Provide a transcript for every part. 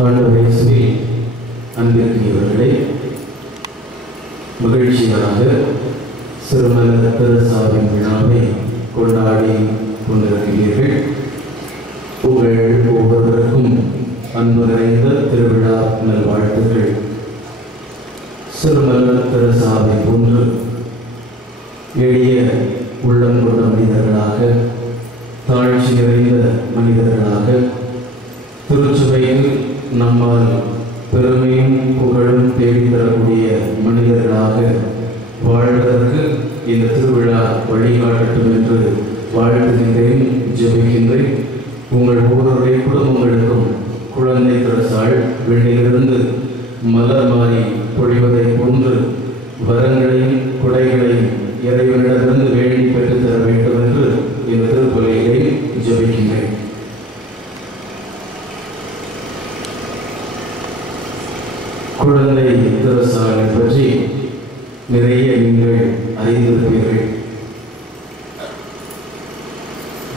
ஆண்டவர் இயேசுவில் அன்பிற்குரியவர்களே, மகிழ்ச்சியாக சிறுமலர் தெரசாவின் விழாவை கொண்டாடி கொண்டிருக்கிறீர்கள். உங்கள் ஒவ்வொருவருக்கும் அன்பு நிறைந்த திருவிழா நல்வாழ்த்துக்கள். சிறுமலர் தெரசாவை போன்று எளிய உள்ளம் கொண்ட மனிதர்களாக, தாழ்ச்சி நிறைந்த மனிதர்களாக, திருச்சுவையில் நம்மால் பெருமையும் புகழும் தேடித்தரக்கூடிய மனிதர்களாக வாழ்வதற்கு இந்த திருவிழா வழிகாட்டட்டும் என்று வாழ்த்துகின்றேன், ஜெபிக்கின்றேன். உங்கள் ஒவ்வொருடைய குடும்பங்களுக்கும் குழந்தை தெரசாள் விண்ணிலிருந்து மலர் மாறி பொழிவதை போன்று வரங்களையும் குடைகளையும் இறைவனிடமிருந்து வேண்டி பெற்றுத்தர வேண்டும் என்று இந்த திருப்பலியை ஜெபிக்கின்றேன். குழந்தை தெரசாளை பற்றி நிறைய நீங்கள் அறிந்திருப்பீர்கள்.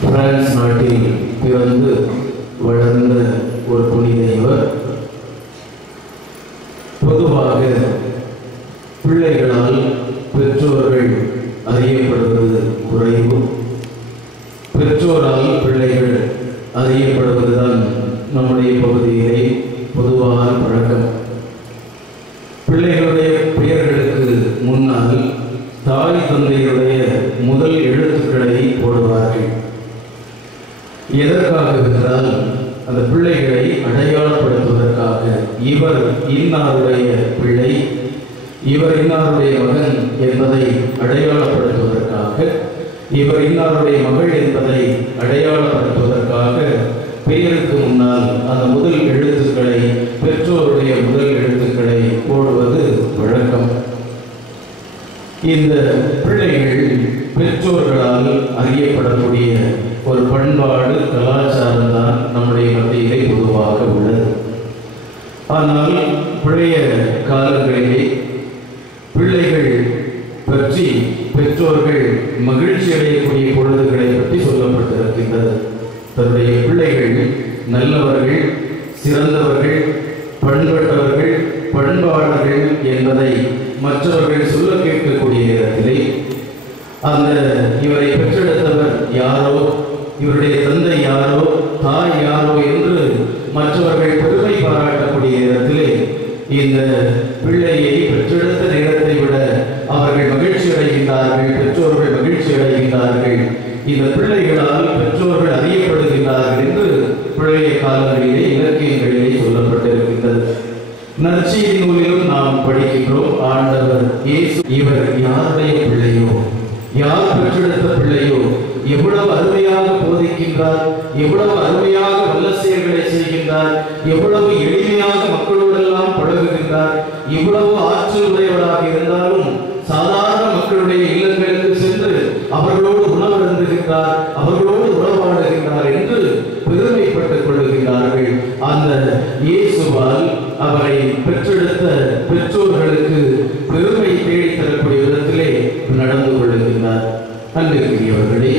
பிரான்ஸ் நாட்டில் பிறந்து வளர்ந்த ஒரு புனித இவர். பொதுவாக பிள்ளைகளால் பெற்றோர்கள் அறியப்படுவது குறைவு. பெற்றோரால் பிள்ளைகள் அறியப்படுவதுதான் நம்முடைய பகுதியிலே பொதுவான பழக்கம். பிள்ளைகளுடைய பெயர்களுக்கு முன்னால் தாய் தந்தையுடைய முதல் எழுத்துக்களை போடுவார்கள். எதற்காக என்றால், அந்த பிள்ளைகளை அடையாளப்படுத்துவதற்காக. இவர் இன்னாருடைய பிள்ளை, இவர் இன்னாருடைய மகன் என்பதை அடையாளப்படுத்துவதற்காக, இவர் இன்னாருடைய மகள் என்பதை அடையாளப்படுத்துவதற்காக பெயருக்கு முன்னால் அந்த முதல் எழுத்துக்களை, பெற்றோருடைய முதல் எழுத்துக்களை போடுவது வழக்கம். இந்த பிள்ளைகள் பெற்றோர்களால் அறியப்படக்கூடிய ஒரு பண்பாடு, கலாச்சாரம் தான் நம்முடைய மத்தியிலே பொதுவாக உள்ளது. ஆனால் பழைய காலங்களிலே பிள்ளைகள் பற்றி பெற்றோர்கள் மகிழ்ச்சி அடையக்கூடிய பொழுதுகளை பற்றி சொல்லப்பட்டிருக்கின்றது. தன்னுடைய பிள்ளைகள் நல்லவர்கள், சிறந்தவர்கள், பண்பட்டவர்கள், பண்பாளர்கள் என்பதை மற்றவர்கள் சொல்ல கேட்கக்கூடிய நேரத்திலே அந்த இவரை பெற்றெடுத்தவர் யாரோ, இவருடைய தந்தை யாரோ, தாய் யாரோ என்று மற்றவர்கள் பெருமை பாராட்டக்கூடிய நேரத்திலே இந்த பிள்ளையை பெற்றெடுத்த நேரத்தை விட அவர்கள் மகிழ்ச்சி அடைகின்றார்கள், பெற்றோர்கள் மகிழ்ச்சி அடைகின்றார்கள். இந்த பிள்ளைகளால் பெற்றோர்கள் அறியப்படுகின்றார்கள் என்று பழைய காலங்களிலே இலக்கியங்களிலே சொல்லப்பட்டிருக்கின்றது. நற்செய்தி நூலிலும் நாம் படிக்கின்றோம், ஆண்டவர் இயேசு இவர் யாருடைய பிள்ளையோ, யார் பெற்றெடுத்த பிள்ளையோ, எவ்வளவு அருமையாக போதிக்கின்றார், எவ்வளவு அருமையாக வல்ல செயல்களை செய்கின்றார், எவ்வளவு எளிமையாக மக்களோடெல்லாம் பழகுகின்றார், இவ்வளவு ஆற்றல் உடையவராக இருந்தாலும் சாதாரண மக்களுடைய இல்லங்களுக்கு சென்று அவர்களோடு உணவருந்துகின்றார், அவர்களோடு உறவாடுகின்றார் என்று பெருமைப்பட்டுக் கொள்ளுகின்றார்கள். அந்த இயேசுவால் அவரை பெற்றெடுத்த பெற்றோர்களுக்கு பெருமை தேடி தரக்கூடிய விதத்திலே நடந்து கொள்ளுகின்றார். அன்பிற்குரியவர்களே,